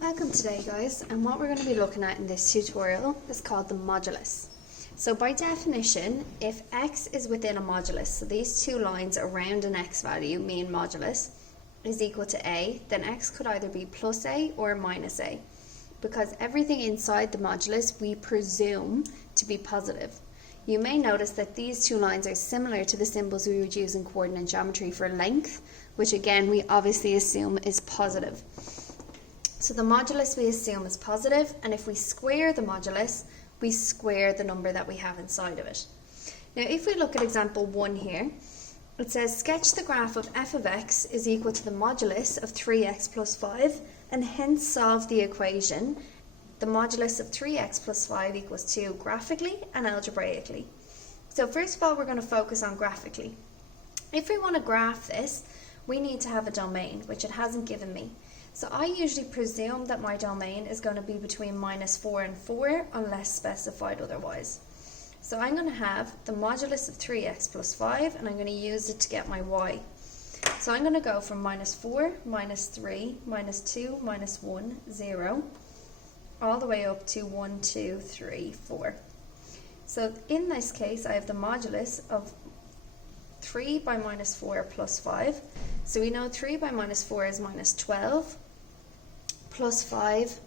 Welcome today guys, and what we're going to be looking at in this tutorial is called the modulus. So by definition, if x is within a modulus, so these two lines around an x value mean modulus is equal to a, then x could either be plus a or minus a, because everything inside the modulus we presume to be positive. You may notice that these two lines are similar to the symbols we would use in coordinate geometry for length, which again we obviously assume is positive. So the modulus we assume is positive, and if we square the modulus, we square the number that we have inside of it. Now if we look at example 1 here, it says sketch the graph of f of x is equal to the modulus of 3x plus 5, and hence solve the equation the modulus of 3x plus 5 equals 2 graphically and algebraically. So first of all, we're going to focus on graphically. If we want to graph this, we need to have a domain, which it hasn't given me. So I usually presume that my domain is going to be between -4 and 4 unless specified otherwise. So I'm going to have the modulus of 3x plus 5, and I'm going to use it to get my y. So I'm going to go from -4, -3, -2, -1, 0, all the way up to 1, 2, 3, 4. So in this case I have the modulus of 3 by -4 plus 5. So we know 3 by -4 is -12, plus 5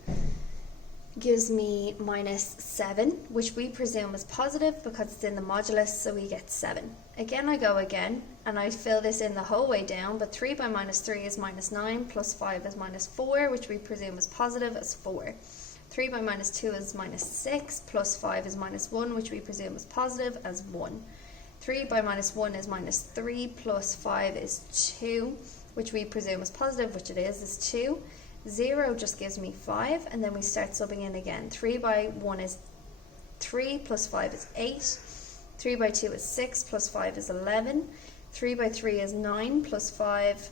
gives me -7, which we presume is positive because it's in the modulus, so we get 7. Again, I go again, and I fill this in the whole way down, but 3 by -3 is -9, plus 5 is -4, which we presume is positive, as 4. 3 by -2 is -6, plus 5 is -1, which we presume is positive, as 1. 3 by -1 is -3, plus 5 is 2, which we presume is positive, which it is 2. 0 just gives me 5, and then we start subbing in again. 3 by 1 is 3, plus 5 is 8. 3 by 2 is 6, plus 5 is 11. 3 by 3 is 9, plus 5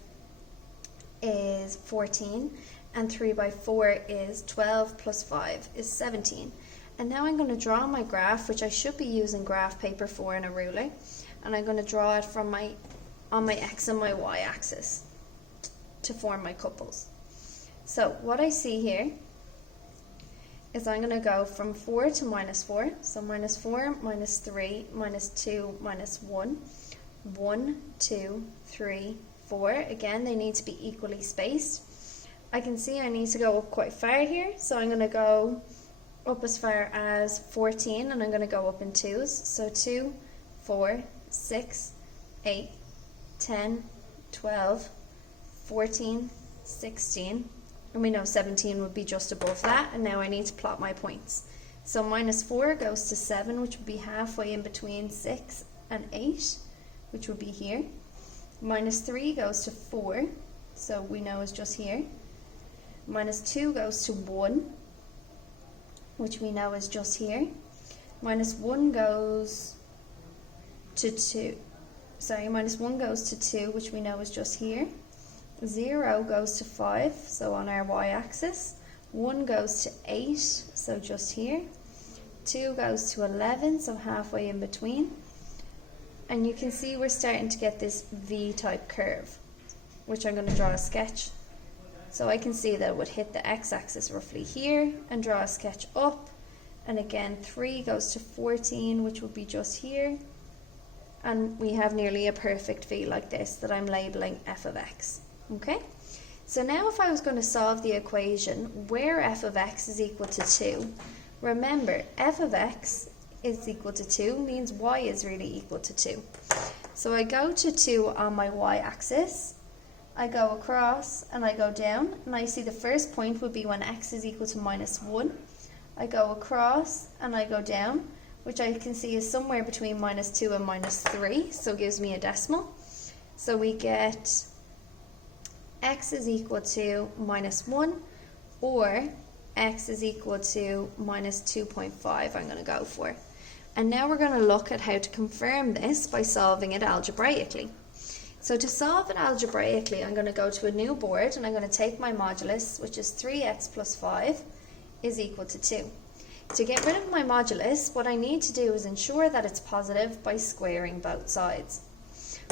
is 14. And 3 by 4 is 12, plus 5 is 17. And now I'm going to draw my graph, which I should be using graph paper for and a ruler, and I'm going to draw it from on my x and my y axis to form my couples. So what I see here is I'm going to go from 4 to -4, so -4, -3, -2, -1, 1, 2, 3, 4. Again, they need to be equally spaced. I can see I need to go up quite far here, so I'm going to go up as far as 14, and I'm going to go up in 2s. So 2, 4, 6, 8, 10, 12, 14, 16, and we know 17 would be just above that, and now I need to plot my points. So -4 goes to 7, which would be halfway in between 6 and 8, which would be here. -3 goes to 4, so we know is just here. -2 goes to 1, which we know is just here. -1 goes to 2. Sorry, -1 goes to 2, which we know is just here. 0 goes to 5, so on our y-axis. 1 goes to 8, so just here. 2 goes to 11, so halfway in between. And you can see we're starting to get this V-type curve, which I'm going to draw a sketch. So I can see that it would hit the x-axis roughly here, and draw a sketch up. And again, 3 goes to 14, which would be just here. And we have nearly a perfect V like this that I'm labeling f of x. Okay? So now if I was going to solve the equation where f of x is equal to 2, remember f of x is equal to 2 means y is really equal to 2. So I go to 2 on my y-axis. I go across and I go down, and I see the first point would be when x is equal to -1. I go across and I go down, which I can see is somewhere between -2 and -3, so it gives me a decimal. So we get x is equal to -1, or x is equal to -2.5 I'm going to go for. And now we're going to look at how to confirm this by solving it algebraically. So to solve it algebraically, I'm going to go to a new board, and I'm going to take my modulus, which is 3x plus 5 is equal to 2. To get rid of my modulus, what I need to do is ensure that it's positive by squaring both sides,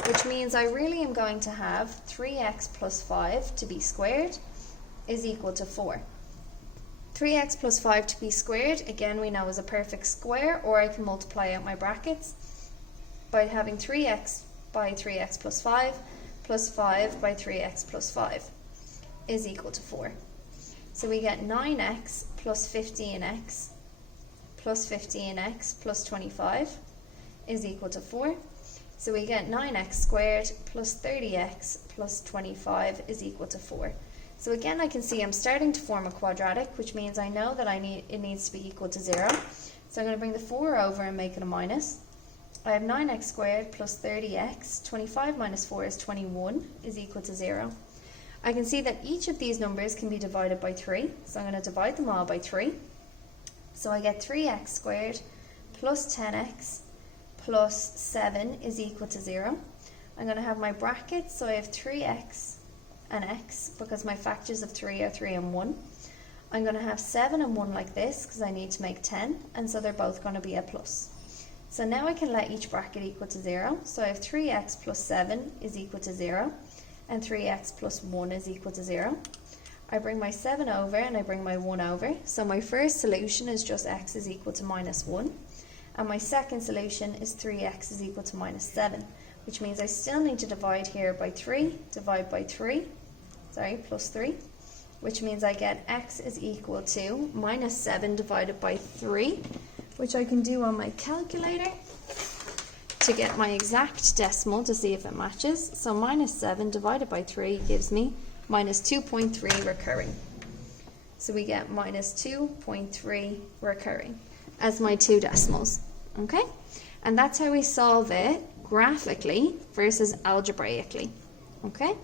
which means I really am going to have 3x plus 5 to be squared is equal to 4. 3x plus 5 to be squared, again we know is a perfect square, or I can multiply out my brackets by having 3x by 3x plus 5 by 3x plus 5 is equal to 4. So we get 9x plus 15x plus 25 is equal to 4. So we get 9x squared plus 30x plus 25 is equal to 4. So again, I can see I'm starting to form a quadratic, which means I know that it needs to be equal to 0. So I'm going to bring the 4 over and make it a minus. I have 9x squared plus 30x, 25 minus 4 is 21, is equal to 0. I can see that each of these numbers can be divided by 3, so I'm going to divide them all by 3. So I get 3x squared plus 10x plus 7 is equal to 0. I'm going to have my brackets, so I have 3x and x, because my factors of 3 are 3 and 1. I'm going to have 7 and 1 like this, because I need to make 10, and so they're both going to be a plus. So now I can let each bracket equal to 0. So I have 3x plus 7 is equal to 0, and 3x plus 1 is equal to 0. I bring my 7 over and I bring my 1 over. So my first solution is just x is equal to minus 1. And my second solution is 3x is equal to minus 7, which means I still need to divide here by 3, plus 3, which means I get x is equal to minus 7 divided by 3, which I can do on my calculator to get my exact decimal to see if it matches. So minus 7 divided by 3 gives me minus 2.3 recurring. So we get minus 2.3 recurring as my two decimals. Okay? And that's how we solve it graphically versus algebraically. Okay?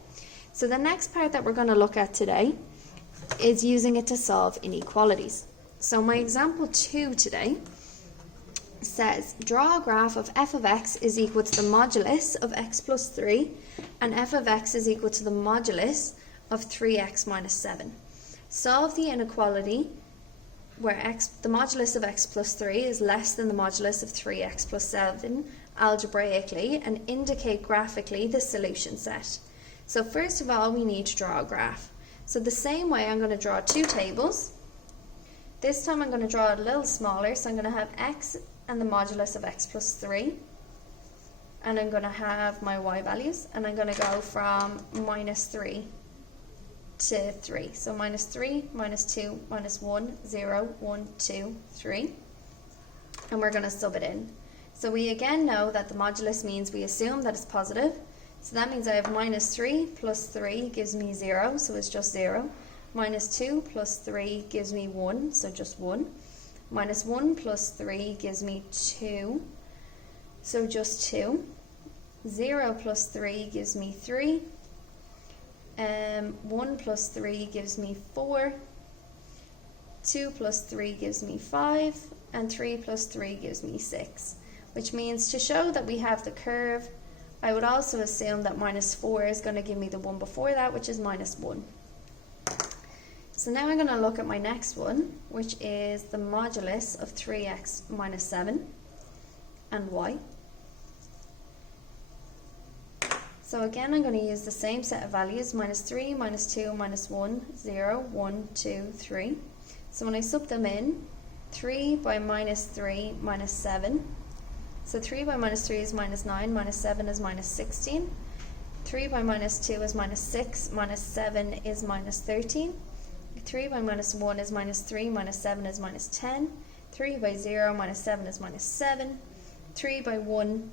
So the next part that we're going to look at today is using it to solve inequalities. So my example 2 today says, draw a graph of f of x is equal to the modulus of x plus 3 and f of x is equal to the modulus of 3x minus 7. Solve the inequality where the modulus of x plus 3 is less than the modulus of 3x plus 7 algebraically, and indicate graphically the solution set. So first of all, we need to draw a graph. So the same way, I'm going to draw two tables. This time I'm going to draw it a little smaller, so I'm going to have x and the modulus of x plus 3, and I'm going to have my y values, and I'm going to go from minus 3 to 3. So minus 3, minus 2, minus 1, 0, 1, 2, 3, and we're going to sub it in. So we again know that the modulus means we assume that it's positive, so that means I have minus 3 plus 3 gives me 0, so it's just 0. Minus 2 plus 3 gives me 1, so just 1. Minus 1 plus 3 gives me 2, so just 2. 0 plus 3 gives me 3. 1 plus 3 gives me 4. 2 plus 3 gives me 5. And 3 plus 3 gives me 6. Which means to show that we have the curve, I would also assume that minus 4 is going to give me the one before that, which is minus 1. So now I'm going to look at my next one, which is the modulus of 3x minus 7 and y. So again, I'm going to use the same set of values, minus 3, minus 2, minus 1, 0, 1, 2, 3. So when I sub them in, 3 by minus 3 minus 7. So 3 by minus 3 is minus 9, minus 7 is minus 16. 3 by minus 2 is minus 6, minus 7 is minus 13. 3 by minus 1 is minus 3, minus 7 is minus 10. 3 by 0 minus 7 is minus 7. 3 by 1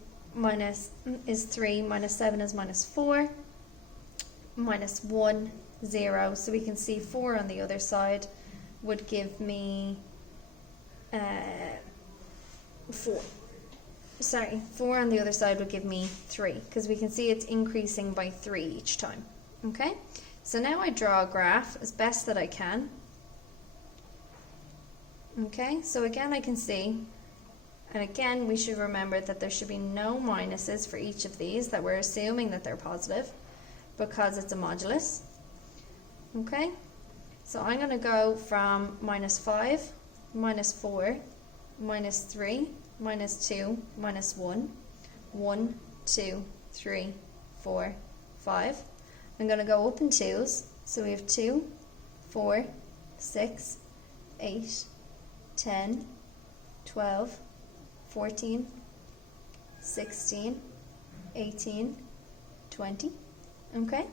is 3, minus 7 is minus 4. Minus 1, 0. So we can see 4 on the other side would give me 4. Sorry, 4 on the other side would give me 3, because we can see it's increasing by 3 each time. Okay, so now I draw a graph as best that I can. Okay, so again I can see, and again we should remember that there should be no minuses for each of these, that we're assuming that they're positive because it's a modulus. Okay, so I'm going to go from minus 5, minus 4, minus 3, minus 2, minus 1, 1, 2, 3, 4, 5. I'm going to go up in twos, so we have 2, 4, 6, 8, 10, 12, 14, 16, 18, 20. Okay?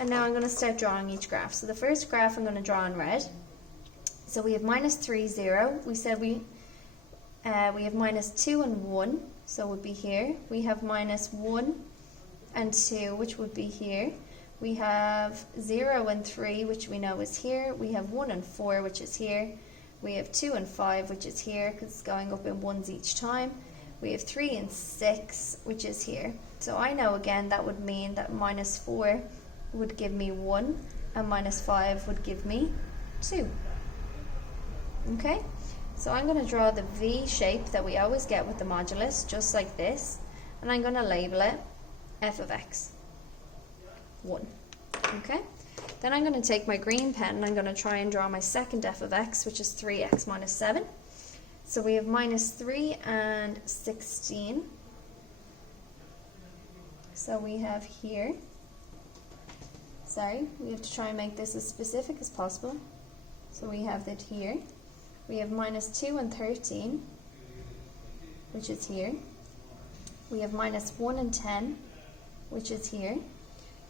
And now I'm going to start drawing each graph. So the first graph I'm going to draw in red. So we have minus 3, 0. We said we have minus 2 and 1, so it would be here. We have minus 1 and 2, which would be here. We have 0 and 3, which we know is here. We have 1 and 4, which is here. We have 2 and 5, which is here, because it's going up in ones each time. We have 3 and 6, which is here. So I know again that would mean that minus 4 would give me 1, and minus 5 would give me 2. Okay? So I'm going to draw the V shape that we always get with the modulus, just like this, and I'm going to label it f of x, 1. Okay? Then I'm going to take my green pen and I'm going to try and draw my second f of x, which is 3x minus 7. So we have minus 3 and 16. So we have here, we have to try and make this as specific as possible. So we have that here. We have minus 2 and 13, which is here. We have minus 1 and 10, which is here.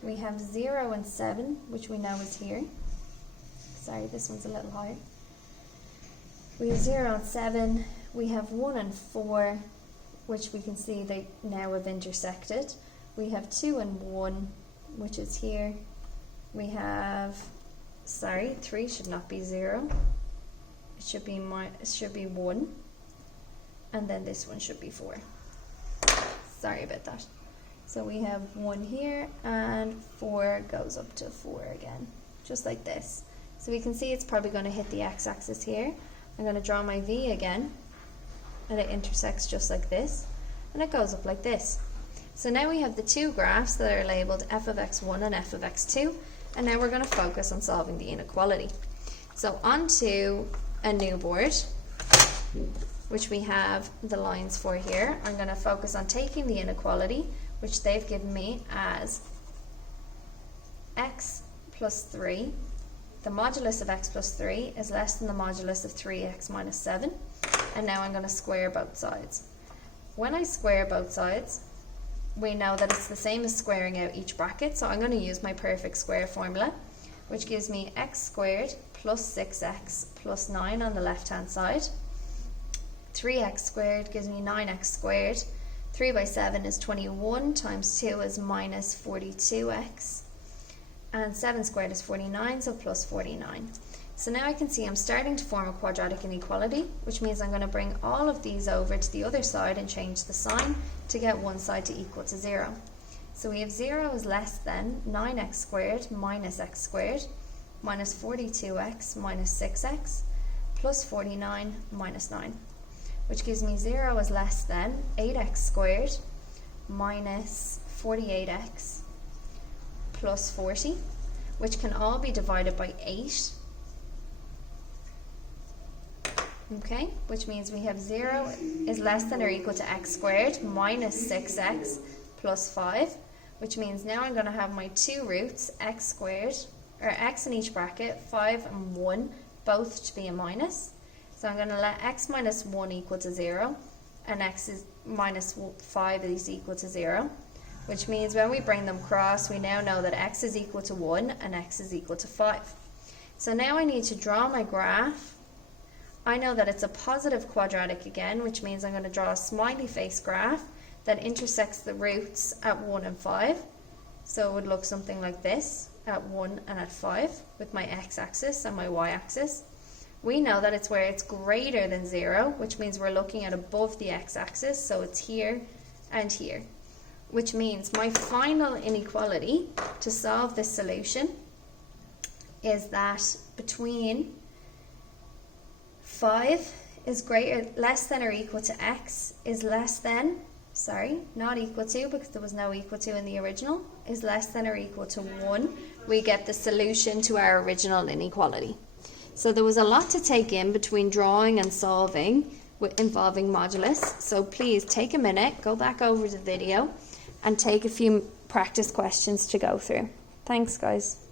We have 0 and 7, which we know is here. Sorry, this one's a little higher. We have 0 and 7. We have 1 and 4, which we can see they now have intersected. We have 2 and 1, which is here. We have, 3 should not be 0. It should be 1, and then this one should be 4. Sorry about that. So we have 1 here, and 4 goes up to 4 again, just like this. So we can see it's probably going to hit the x-axis here. I'm going to draw my V again, and it intersects just like this, and it goes up like this. So now we have the two graphs that are labelled f of x1 and f of x2, and now we're going to focus on solving the inequality. So onto a new board, which we have the lines for here. I'm going to focus on taking the inequality, which they've given me as x plus 3. The modulus of x plus 3 is less than the modulus of 3x minus 7. And now I'm going to square both sides. When I square both sides, we know that it's the same as squaring out each bracket, so I'm going to use my perfect square formula, which gives me x squared plus 6x plus 9 on the left hand side. 3x squared gives me 9x squared. 3 by 7 is 21, times 2 is minus 42x. And 7 squared is 49, so plus 49. So now I can see I'm starting to form a quadratic inequality, which means I'm going to bring all of these over to the other side and change the sign to get one side to equal to 0. So we have 0 is less than 9x squared minus x squared minus 42x minus 6x plus 49 minus 9, which gives me 0 is less than 8x squared minus 48x plus 40, which can all be divided by 8. Okay, which means we have 0 is less than or equal to x squared minus 6x plus 5, which means now I'm going to have my two roots, x squared, or x in each bracket, 5 and 1, both to be a minus. So I'm going to let x minus 1 equal to 0, and x is minus 5 is equal to 0, which means when we bring them across, we now know that x is equal to 1 and x is equal to 5. So now I need to draw my graph. I know that it's a positive quadratic again, which means I'm going to draw a smiley face graph that intersects the roots at 1 and 5. So it would look something like this at 1 and at 5 with my x-axis and my y-axis. We know that it's where it's greater than 0, which means we're looking at above the x-axis, so it's here and here. Which means my final inequality to solve this solution is that between 5 is less than or equal to x is less than, not equal to, because there was no equal to in the original, is less than or equal to 1. We get the solution to our original inequality. So there was a lot to take in between drawing and solving involving modulus. So please take a minute, go back over the video and take a few practice questions to go through. Thanks, guys.